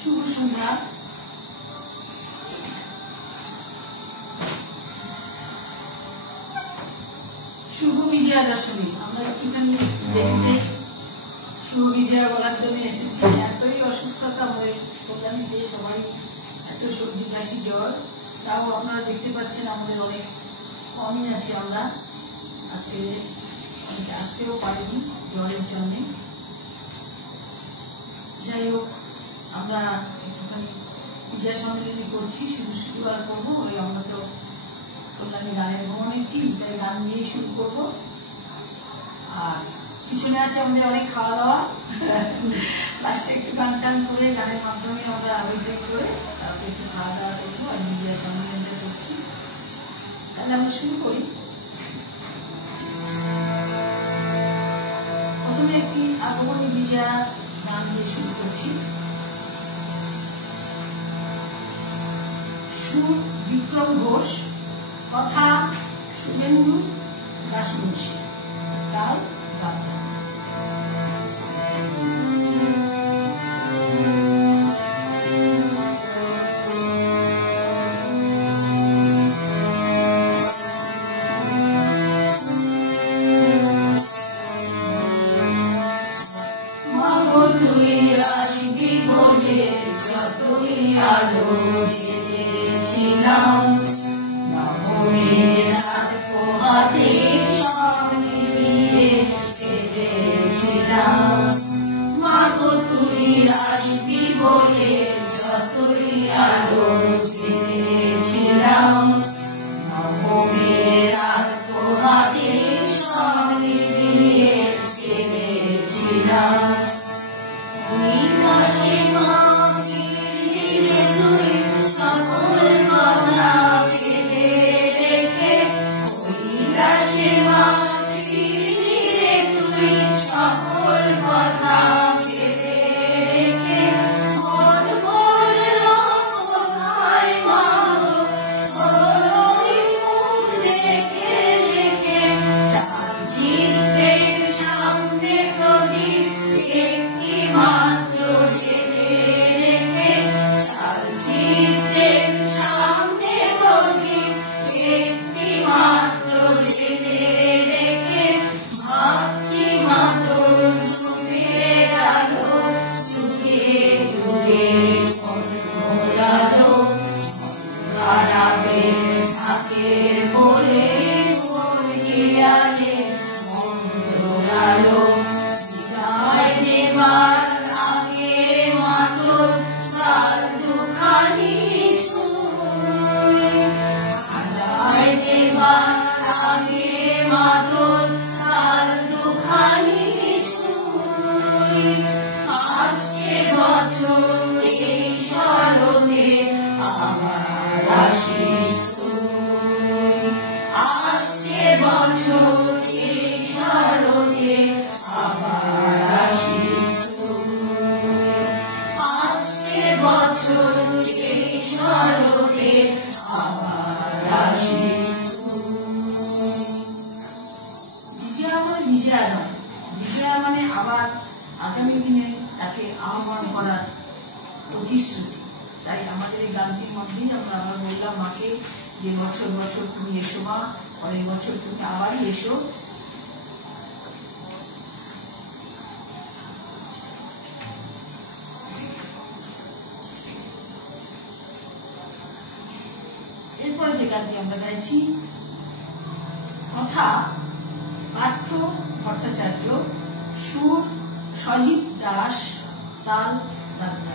শুভ সন্ধ্যা। শুভ বিজয়া দশমী। আমরা একটুখানি দেরিতে শুভ বিজয়া বলার জন্য এসেছি। এতই অসুস্থতা হয়ে কল্যাণীতে সবাই এত সর্দি কাশি জ্বর, তাও আপনারা দেখতে পাচ্ছেন আমাদের অনেক কমই আছে। আমরা আজকে অনেকে আসতেও পারিনি জ্বরের জন্য। যাই হোক, আমরা একটুখানি বিজয়া সম্মেলনী করছি, শুধু আর করবো। ওই আমরা তো কল্যাণী গানের ভ্রমণের টিম, তাই গান নিয়ে শুরু করবো। আর পিছনে আছে আমাদের অনেক খাওয়া দাওয়া, লাস্টে একটু গান টান করে গানের মাধ্যমে আমরা আবেদন করে তারপরে একটু খাওয়া দাওয়া করবো। আর বিজয়া সম্মেলনটা করছি, তাহলে আমরা শুরু করি। প্রথমে একটি আগমনী বিজয়া গান দিয়ে শুরু করছি। সুর বিক্রম ঘোষ, কথা শুভেন্দু দাসবংশী, তাল গাঁজা। তাই আমাদের এই গানটির মধ্যেই আমরা আবার বললাম মাকে যে বছর বছর তুমি এসো মা, পরের বছর তুমি আবারই এসো। গানটি আমরা গাইছি। কথা পার্থ ভট্টাচার্য, সুর সজিত দাস, তাল দাদা।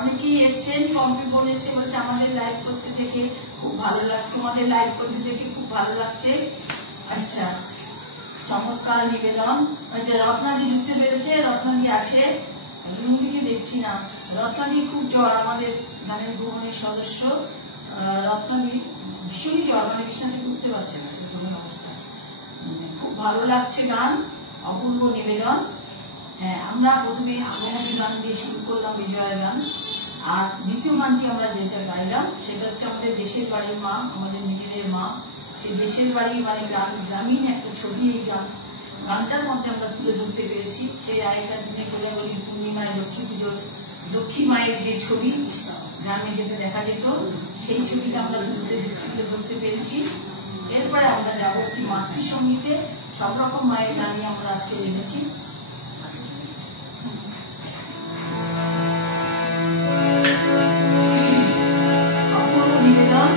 অনেকেই এসেছেন, কম্পি বোন এসে বলছে আমাদের লাইভ করতে দেখে খুব ভালো লাগছে, তোমাদের লাইভ করতে দেখে খুব ভালো লাগছে। আচ্ছা, চমৎকার নিবেদন। রত্নাদি ঢুকতে পেরেছে, রত্নাদি আছে, রুমদিকে দেখছি না। রত্নাদি খুব জ্বর, আমাদের গানের গ্রহণের সদস্য রত্নাদি ভীষণই জ্বর, মানে বিছানা থেকে উঠতে পারছে না, এরকম অবস্থা। খুব ভালো লাগছে গান, অপূর্ব নিবেদন। হ্যাঁ, আমরা প্রথমে আগমনী গান দিয়ে শুরু করলাম, বিজয়ের গান। আর দ্বিতীয় গানটি আমরা যেটা গাইলাম সেটা হচ্ছে আমাদের দেশের বাড়ির মা, আমাদের নিজেদের মা। সেই দেশের বাড়ি মানে গ্রামীণ একটা ছবি এই গানটার মধ্যে আমরা তুলে ধরতে পেরেছি। সেই আগেকার দিনে কোজাগরী পূর্ণিমায় লক্ষ্মী পুজোর লক্ষ্মী মায়ের যে ছবি গ্রামে যেটা দেখা যেত, সেই ছবিটা আমরা তুলে ধরতে পেরেছি। এরপরে আমরা যাবো একটি মাতৃসঙ্গীতে, সব রকম মায়ের গানই আমরা আজকে এনেছি। অপূর্ব নিবেদন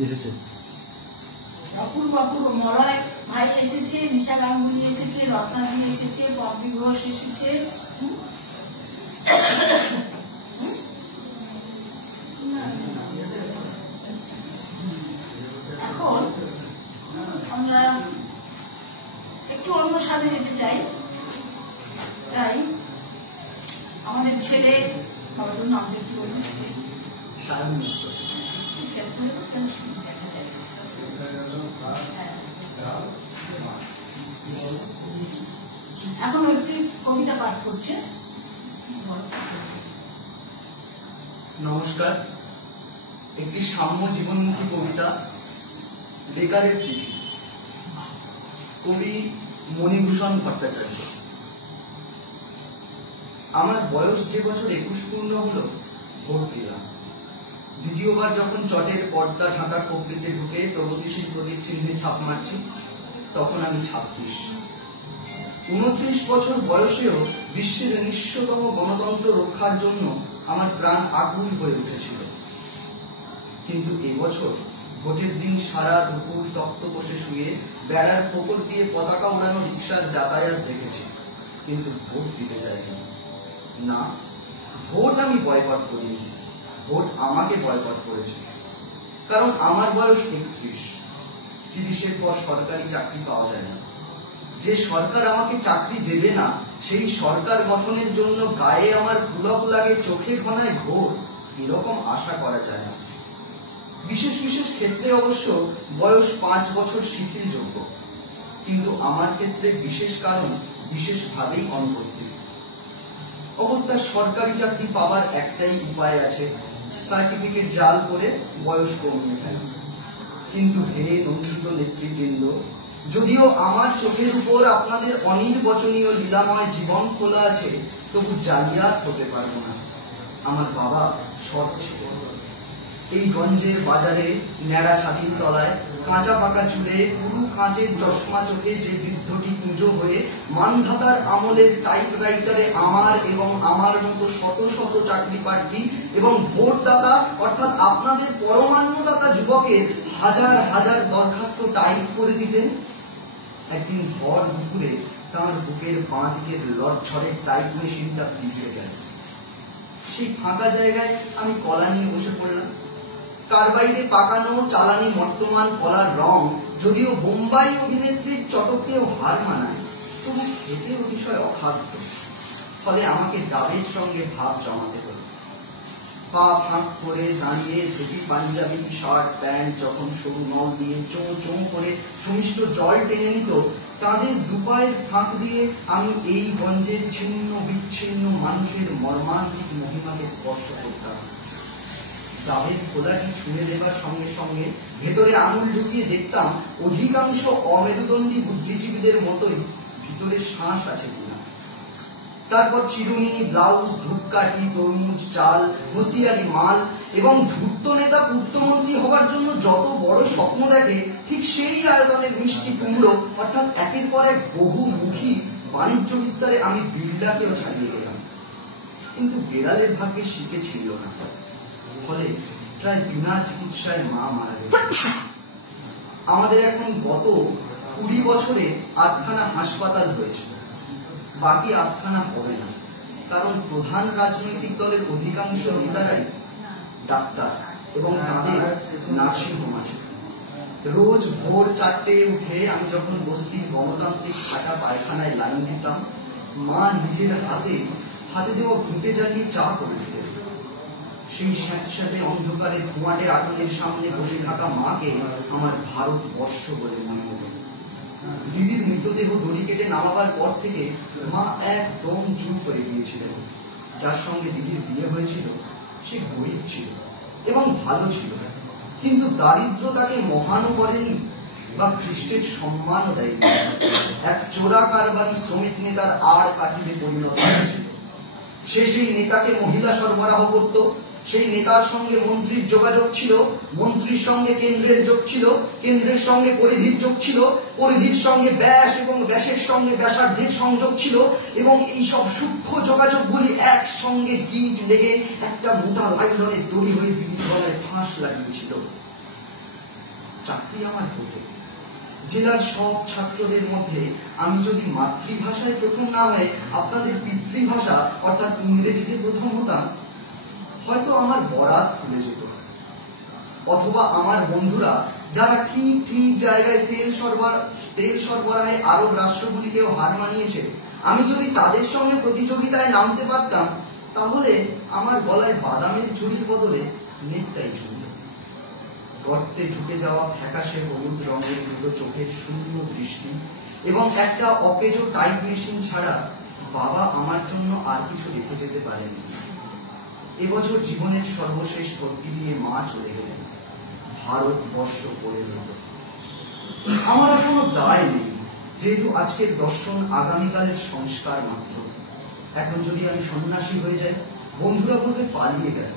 করেছে। অপূর্ব অপূর্ব মলয় ভাই এসেছে, নিশা গাঙ্গুলি এসেছে, রত্নাদি এসেছে, পম্পি ঘোষ এসেছে। এখন আমরা একটু অন্য স্বাদে যেতে চাই, তাই আমাদের ছেলে বাবার নামটা কি বলুন? এখন একটি কবিতা পাঠ করছে। নমস্কার। একটি সাম্য জীবনমুখী কবিতা, বেকারের চিঠি। কবি মণিভূষণ ভট্টাচার্য। আমার বয়স যে বছর 21 পূর্ণ হলো, ভোট দিলাম। দ্বিতীয়বার যখন চটের পর্দা ঢাকা কবরিতে ঢুকে প্রগতিশীল প্রতীক চিহ্নে ছাপ মারছি, তখন আমি 26। 29 বছর বয়সেও বিশ্বের নিঃস্বতম গণতন্ত্র রক্ষার জন্য আমার প্রাণ আকুল হয়ে উঠেছিল। কিন্তু এবছর ভোটের দিন সারা দুপুর তপ্ত বসে শুয়ে বেড়ার পোকর দিয়ে পতাকা উড়ানো রিক্সার যাতায়াত দেখেছি, কিন্তু ভোট দিতে যাইনি। না, ভোট আমি বয়কট করিনি, ভোট আমাকে বয়কট করেছে। কারণ আমার বয়স 31। 30-এর পর সরকারি চাকরি পাওয়া যায় না। যে সরকার আমাকে চাকরি দেবে না, সেই সরকার গঠনের জন্য গায়ে আমার পুলক লাগে, চোখে ঘনায় ঘোর, এরকম আশা করা যায় না। বিশেষ বিশেষ ক্ষেত্রে অবশ্য বয়স 5 বছর শিথিলযোগ্য, কিন্তু আমার ক্ষেত্রে বিশেষ কারণ বিশেষভাবেই অনুপস্থিত। অগত্যা সরকারি চাকরি পাওয়ার একটাই উপায় আছে, সার্টিফিকেট জাল করে বয়স কমিয়ে ফেলা। কিন্তু হে নন্দিত নেতৃবৃন্দ, যদিও আমার চোখের উপর আপনাদের অনির্বচনীয় লীলাময় জীবন খোলা আছে, তবু জালিয়াত হতে পারবো না। আমার বাবা সৎ ছিল। এই গঞ্জের বাজারে ন্যাড়া ছাতির তলায় কাঁচা পাকা চুলে পুরু কাঁচের চশমা চোখে যে বৃদ্ধটি পুজো হয়ে মানধাতার আমলের টাইপরাইটারে আমার এবং আমার মতো শত শত চাকরি প্রার্থী এবং ভোটদাতা অর্থাৎ আপনাদের পরমান্নদাতা যুবকের হাজার হাজার দরখাস্ত টাইপ করে দিতেন, একদিন ভর দুপুরে তাঁর বুকের বাঁ দিকের লড়ঝড়ের টাইপ মেশিনটা ভিজে গেল। সেই ফাঁকা জায়গায় আমি কলা নিয়ে বসে পড়লাম। কারবাইডে পাকানো চালানি বর্তমান কলার রং যদিও বোম্বাই অভিনেত্রীর চটকেও হার মানায়, তবু খেতে অতিশয় অখাদ্য। ফলে আমাকে ডাবের সঙ্গে ভাব জমাতে হলো। পা ফাঁক করে দাঁড়িয়ে ধুতি পাঞ্জাবি শার্ট প্যান্ট যখন সরু নল দিয়ে চোঁ চোঁ করে সুমিষ্ট জল টেনে নিত, তাদের দুপায়ের ফাঁক দিয়ে আমি এই গঞ্জের ছিন্ন বিচ্ছিন্ন মানুষের মর্মান্তিক মহিমাকে স্পর্শ করতাম। ডাবের খোলাটি ছুঁড়ে দেবার সঙ্গে সঙ্গে ভেতরে আঙুল ঢুকিয়ে দেখতাম অধিকাংশ অমেরুদণ্ডী বুদ্ধিজীবীদের মতোই ভিতরে শ্বাস আছে কিনা। তারপর চিরুনি, ব্লাউজ, ধূপকাঠি, তরমুজ, চাল, হুঁশিয়ারি মাল এবং ধূর্ত নেতা পূর্তমন্ত্রী হবার জন্য যত বড় স্বপ্ন দেখে, ঠিক সেই আয়তনের মিষ্টি কুমড়ো অর্থাৎ একের পর এক বহুমুখী বাণিজ্য বিস্তারে আমি বিড়লাকেও ছাড়িয়ে গেলাম। কিন্তু বেড়ালের ভাগ্যে শিখে ছিল না, ফলে প্রায় বিনা চিকিৎসায় মা মারা গেল। আমাদের এখন গত 20 বছরে 8খানা হাসপাতাল হয়েছে, বাকি 8খানা হবে না, কারণ প্রধান রাজনৈতিক দলের অধিকাংশ নেতারাই ডাক্তার এবং তাদের নার্সিং হোম আছে। রোজ ভোর 4টে উঠে আমি যখন বস্তির গণতান্ত্রিক খাটা পায়খানায় লাইন দিতাম, মা নিজের হাতে দেওয়া ঘুঁটে জ্বালিয়ে চা করে দিতেন। সেই স্যাঁতস্যাঁতে অন্ধকারে ধোঁয়াটে আগুনের সামনে বসে থাকা মাকে আমার ভারতবর্ষ বলে মনে হতো। দিদির মৃতদেহ দড়ি কেটে নামাবার পর থেকে মা একদম চুপ হয়ে গিয়েছিলেন। যার সঙ্গে দিদির বিয়ে হয়েছিল সে গরিব ছিল এবং ভালো ছিল, কিন্তু দারিদ্র তাকে মহানও করেনি বা খ্রিস্টের সম্মানও দেয়নি। এক চোরা কারবারি শ্রমিক নেতার আড় কাঠিতে পরিণত হয়েছিল। সে সেই নেতাকে মহিলা সরবরাহ করত, সেই নেতার সঙ্গে মন্ত্রীর যোগাযোগ ছিল, মন্ত্রীর সঙ্গে কেন্দ্রের যোগ ছিল, কেন্দ্রের সঙ্গে পরিধির যোগ ছিল, পরিধির সঙ্গে ব্যাস এবং ব্যাসের সঙ্গে ব্যাসার্ধের সংযোগ ছিল, এবং এই সব সূক্ষ্ম যোগাযোগগুলি একসঙ্গে গিট লেগে একটা মোটা লাইলনের দড়ি হয়ে দিদির গলায় ফাঁস লাগিয়েছিল। চাকরি আমার হতো। জেলার সব ছাত্রদের মধ্যে আমি যদি মাতৃভাষায় প্রথম না হয়ে আপনাদের পিতৃভাষা অর্থাৎ ইংরেজিতে প্রথম হতাম, হয়তো আমার বরাত খুলে যেত। অথবা আমার বন্ধুরা যারা ঠিক ঠিক জায়গায় তেল সরবরাহে আরব রাষ্ট্রগুলিকেও হার মানিয়েছে, আমি যদি তাদের সঙ্গে প্রতিযোগিতায় নামতে পারতাম, তাহলে আমার গলায় বাদামের ঝুড়ির বদলে নেকটাই ঝুলবে। গর্তে ঢুকে যাওয়া ফ্যাকাশে হলুদ রঙের দুটো চোখের শূন্য দৃষ্টি এবং একটা অকেজো টাইপ মেশিন ছাড়া বাবা আমার জন্য আর কিছু রেখে যেতে পারেনি। এবছর জীবনের সর্বশেষ ভর্তি দিয়ে মা চলে গেলেন, ভারতবর্ষ পড়ে রইল। আমার আর কোনো দায় নেই, যেহেতু আজকের দর্শন আগামীকালের সংস্কার মাত্র। এখন যদি আমি সন্ন্যাসী হয়ে যাই, বন্ধুরা বলবে পালিয়ে গেল।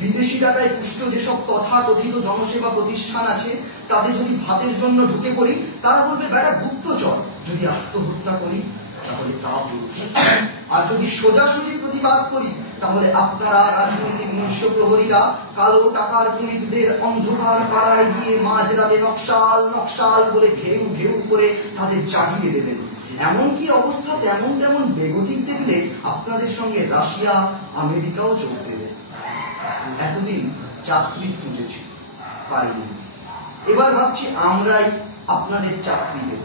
বিদেশি টাকায় পুষ্ট যেসব তথাকথিত জনসেবা প্রতিষ্ঠান আছে, তাতে যদি ভাতের জন্য ঢুকে পড়ি, তারা বলবে বেটা গুপ্তচর। যদি আত্মহত্যা করি, তাহলে কাপুরুষ। আর যদি সোজাসুজি প্রতিবাদ করি, তাহলে আপনারা রাজনৈতিক মৎস্য প্রহরীরা কালো টাকার পুলিশদের অন্ধকার পাড়ায় গিয়ে মাঝরাতে নকশাল নকশাল বলে ঘেউ ঘেউ করে তাদের জাগিয়ে দেবেন। এমনকি অবস্থা তেমন তেমন বেগতিক দেখলে আপনাদের সঙ্গে রাশিয়া আমেরিকাও যোগ দেবে। এতদিন চাকরি খুঁজেছি, পাইনি। এবার ভাবছি আমরাই আপনাদের চাকরি দেব।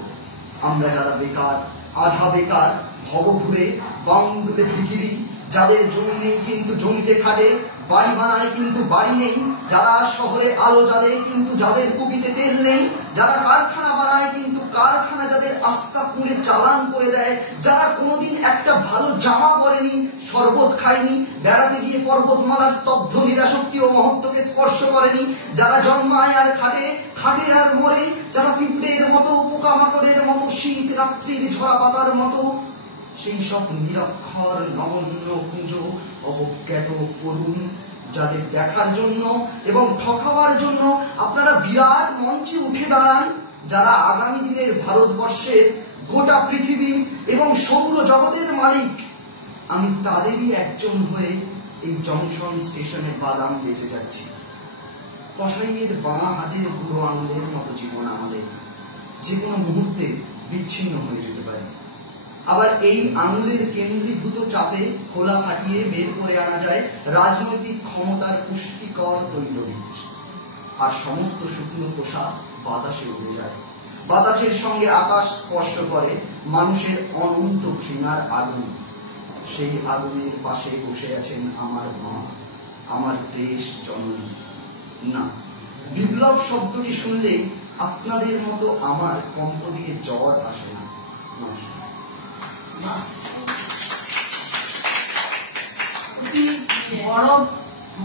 আমরা যারা বেকার, আধা বেকার, ভবঘুরে, বাংলে ভিখিরি, যাদের জমি নেই কিন্তু জমিতে খাটে, বাড়ি বানায় কিন্তু বাড়ি নেই, যারা শহরে আলো জ্বালে কিন্তু যাদের কুপিতে তেল নেই, যারা কারখানা বানায় কিন্তু কারখানা যাদের আস্থা পুড়ে চালান করে দেয়, যারা কোনোদিন একটা ভালো জামা পরেনি, শরবত খায়নি, বেড়াতে গিয়ে পর্বতমালার স্তব্ধ নিরাশক্তি ও মহত্বকে স্পর্শ করেনি, যারা জন্মায় আর খাটে, খাটে আর মরে, যারা পিঁপড়ের মতো, পোকামাকড়ের মতো, শীত রাত্রির ঝরা পাতার মতো, সেই সব নিরক্ষর নগণ্য পুজো অবজ্ঞাত করুন, যাদের দেখার জন্য এবং ঠকাবার জন্য আপনারা বিরাট মঞ্চে উঠে দাঁড়ান, যারা আগামী দিনের ভারতবর্ষের গোটা পৃথিবীর এবং সৌর জগতের মালিক। আমি তাদেরই একজন হয়ে এই জংশন স্টেশনে বাদাম বেঁচে যাচ্ছি। কসাইয়ের বাঁ হাতের বুড়ো আঙুলের মতো জীবন আমাদের, যে কোনো মুহূর্তে বিচ্ছিন্ন হয়ে যেতে পারে। আবার এই আঙুলের কেন্দ্রীভূত চাপে খোলা ফাটিয়ে বের করে আনা যায় রাজনৈতিক ক্ষমতার পুষ্টিকর তৈলবীজ। আর সমস্ত শুকনো খোসা বাতাসে উড়ে যায়। বাতাসের সঙ্গে আকাশ স্পর্শ করে মানুষের অনন্ত ঘৃণার আগুন। সেই আগুনের পাশে বসে আছেন আমার মা, আমার দেশ জননী। না, বিপ্লব শব্দটি শুনলেই আপনাদের মতো আমার কম্প দিয়ে জ্বর আসে না।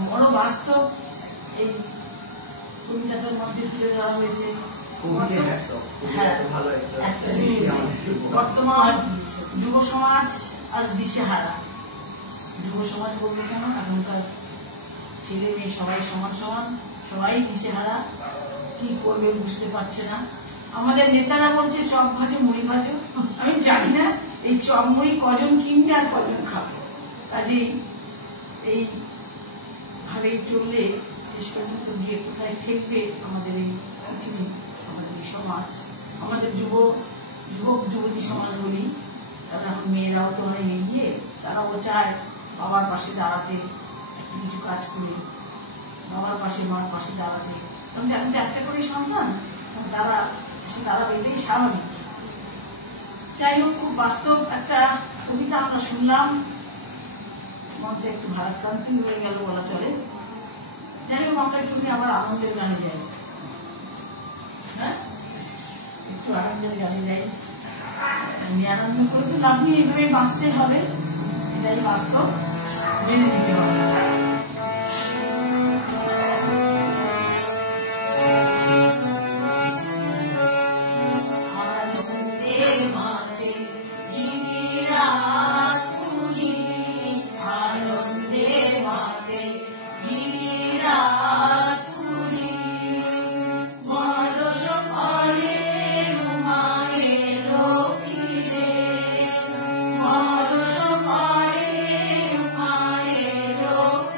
বড় বাস্তব এই কবিতাটার মধ্যে তুলে ধরা হয়েছে। বর্তমান যুব সমাজ আজ দিশেহারা। যুব সমাজ বলতে কেন, এখনকার ছেলে মেয়ে সবাই সমান সমান, সবাই দিশেহারা, কি করবে বুঝতে পারছে না। আমাদের নেতারা বলছে চপ ভাজো মুড়ি ভাজো, আমি জানি না এই চপ মুড়ি কজন কিনবে আর কজন খাবে। কাজেই এই ভাবে চললে শেষ পর্যন্ত গিয়ে কোথায় ঠেকবে আমাদের এই পৃথিবী, আমাদের এই সমাজ, আমাদের যুবক যুবতী সমাজ বলি। কারণ এখন মেয়েরাও তো অনেক এগিয়ে, তারাও চায় বাবার পাশে দাঁড়াতে, একটা কিছু কাজ করে বাবার পাশে মার পাশে দাঁড়াতে। কারণ এখন তো একটা করে সন্তান, তারা দাঁড়াবে, এটাই স্বাভাবিক। যাই হোক, খুব বাস্তব একটা কবিতা আমরা শুনলাম, মনটা একটু ভারাক্রান্তি হয়ে গেল বলা চলে। যাই হোক, আমরা একটু আবার আনন্দের গানে যাই, হ্যাঁ একটু আনন্দের গানে যাই। আনন্দ করতে লাভ নেই, এইভাবে বাঁচতে হবে, এটাই বাস্তব, মেনে নিতে হবে। Hello.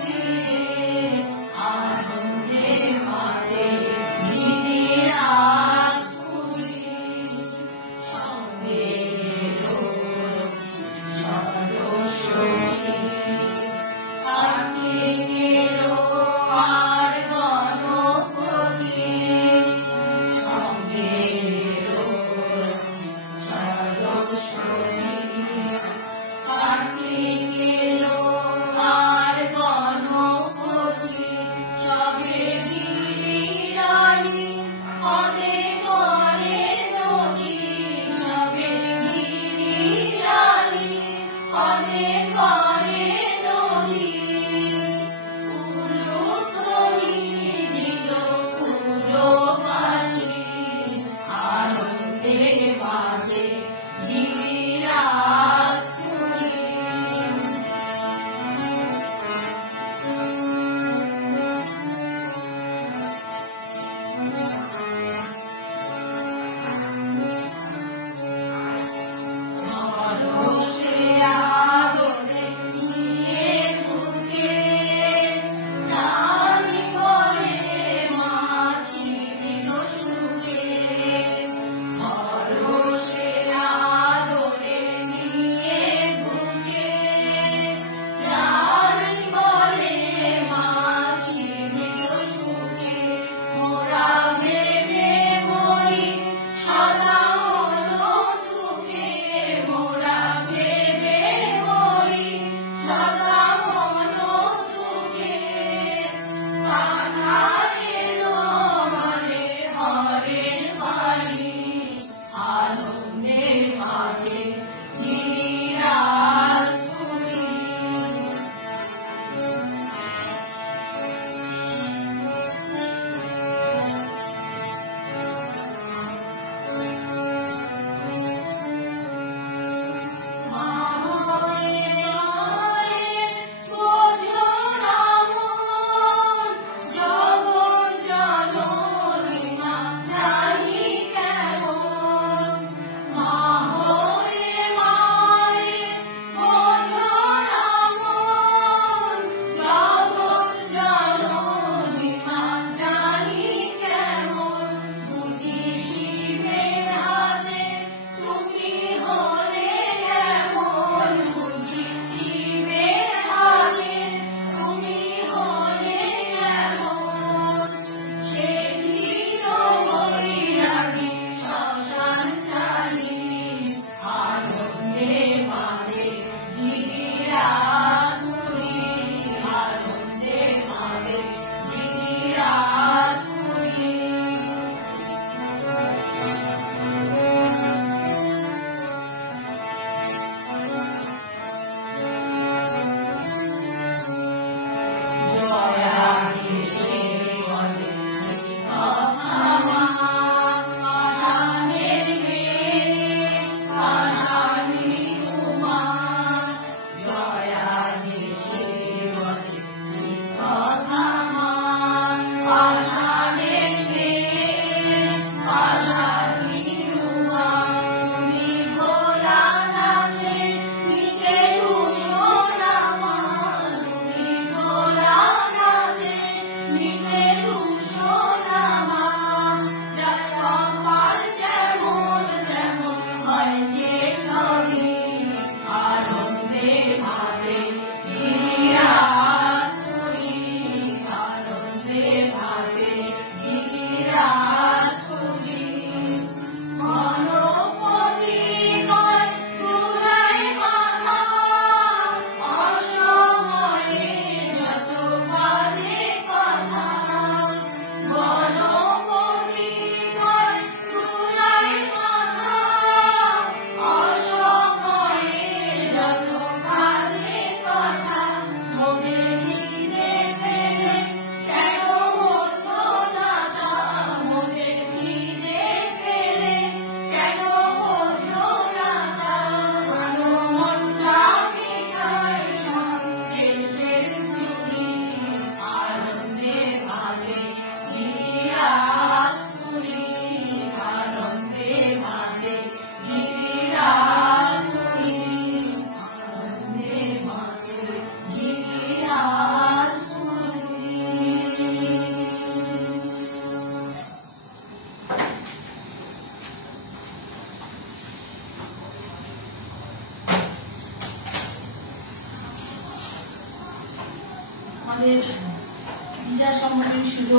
শুভ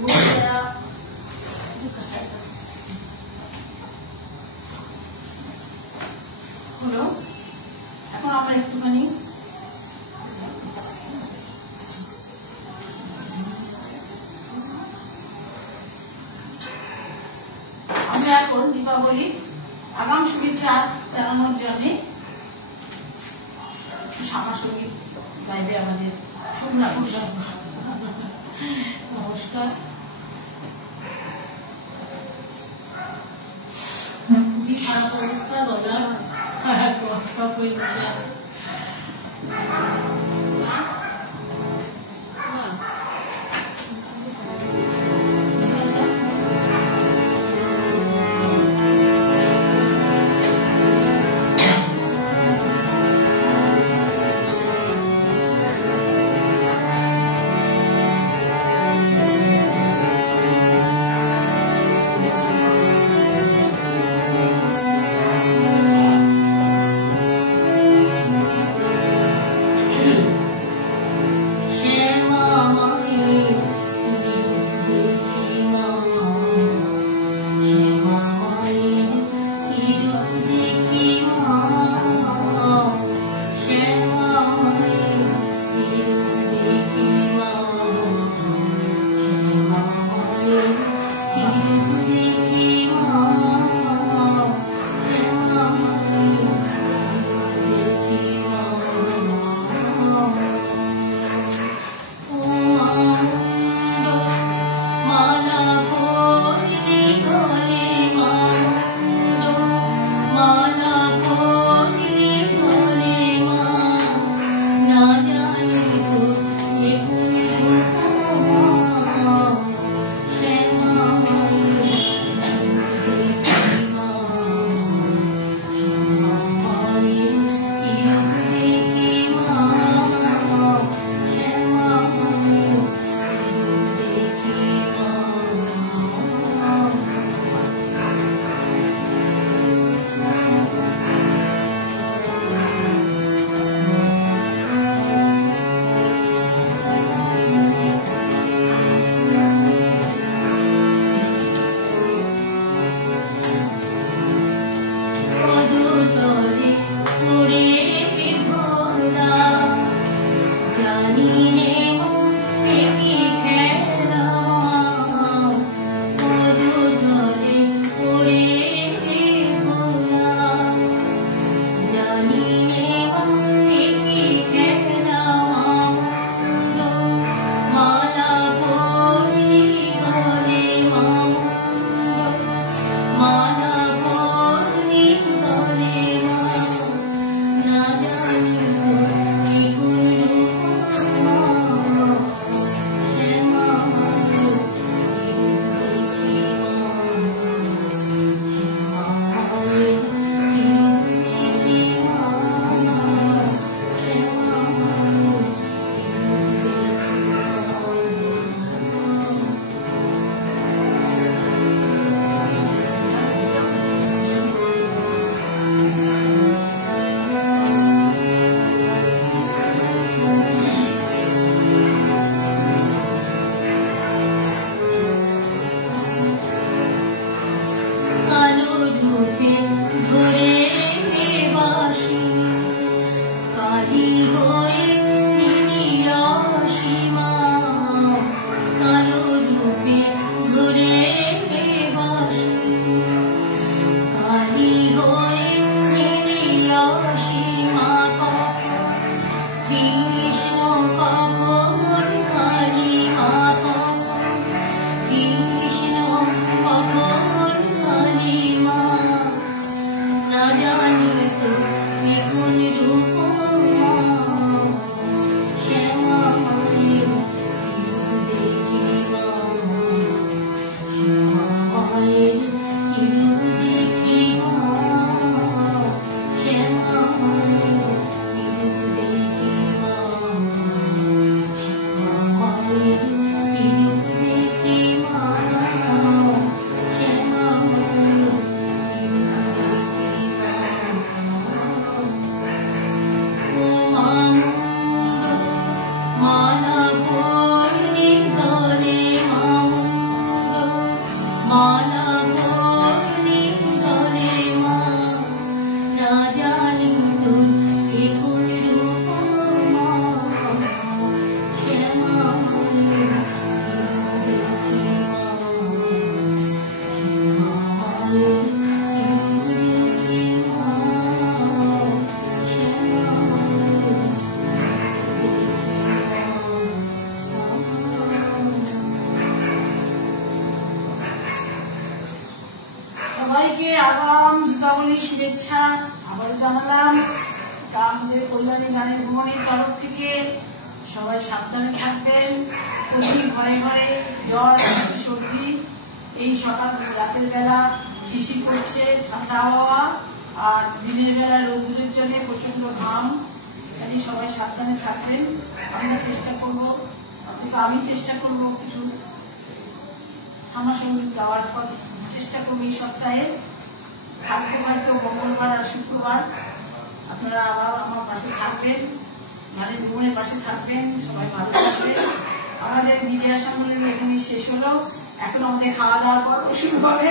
বিজয়া হলো। এখন আমরা একটুখানি আমরা এখন দীপাবলি আগাম শুভেচ্ছা জানানোর জন্য শ্যামাসঙ্গীত গাইবে আমাদের শুভ্রা ঘোষ। নমস্কার। খুবই খারাপ অবস্থা, গলার সব হয়ে বসে আছে। মালা গৌরী ধরে মা না জানি তোর কি করলু মা শ্যামা হয়ে দেখি মা দেখি মা শ্যামা সবাইকে আগাম দীপাবলির শুভেচ্ছা আবার জানালাম। আমাদের কল্যাণী গানের ভ্রমণের তরফ থেকে সবাই সাবধানে থাকবেন। প্রতি ঘরে ঘরে জ্বর সর্দি, এই সকাল রাতের বেলা শিশির পড়ছে, ঠান্ডা হাওয়া, আর দিনের বেলা রোদের জন্য প্রচন্ড ঘাম। কাজে সবাই সাবধানে থাকবেন। আমরা চেষ্টা করবো, আমি চেষ্টা করবো কিছু আমার সঙ্গীত গাওয়ার পর চেষ্টা করবো এই সপ্তাহে। থাকবো হয়তো মঙ্গলবার আর শুক্রবার। আপনারা আবার আমার পাশে থাকবেন, গানের ভ্রমণের পাশে থাকবেন। সবাই ভালো থাকবেন। আমাদের বিজয়া সম্মেলন এখানে শেষ হলো। এখন আমাদের খাওয়া দাওয়ার পর্ব শুরু হবে।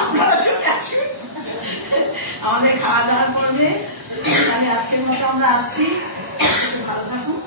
আপনারা চলে আসুন আমাদের খাওয়া দাওয়ার পর্বে। তাহলে আজকের মতো আমরা আসছি। ভালো থাকুন।